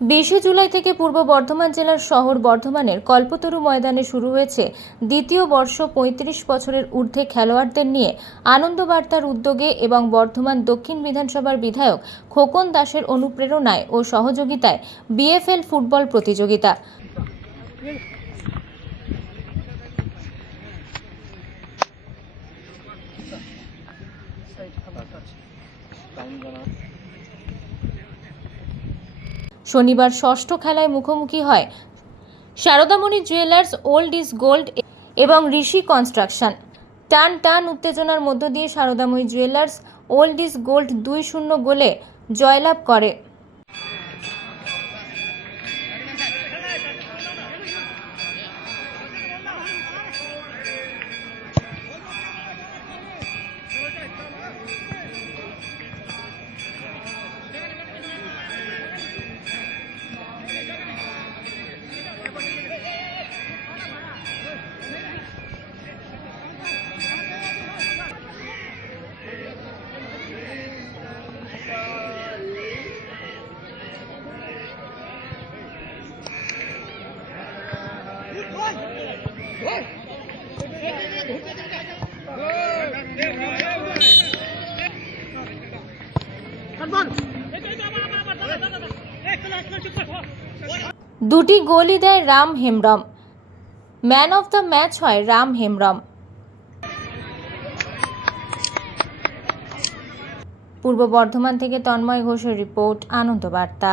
বিশে জুলাই থেকে পূর্ব বর্ধমান জেলার শহর বর্ধমানের কল্পতরু ময়দানে শুরু হয়েছে দ্বিতীয় বর্ষ পঁয়ত্রিশ বছরের ঊর্ধ্বে খেলোয়াড়দের নিয়ে আনন্দবার্তার উদ্যোগে এবং বর্ধমান দক্ষিণ বিধানসভার বিধায়ক খোকন দাসের অনুপ্রেরণায় ও সহযোগিতায় বিএফএল ফুটবল প্রতিযোগিতা। শনিবার ষষ্ঠ খেলায় মুখোমুখি হয়। Saradamani jewellers, old is gold এবং ঋষি কনস্ট্রাকশন। টান টান উত্তেজনার মধ্য দিয়ে Saradamayee jewellers, old is gold দুই শূন্য গোলে জয়লাভ করে। দুটি গোলই দেয় Ram Hembram. Man of the match হয় রাম হেমব্রম। পূর্ব বর্ধমান থেকে তন্ময় ঘোষের রিপোর্ট, আনন্দবার্তা।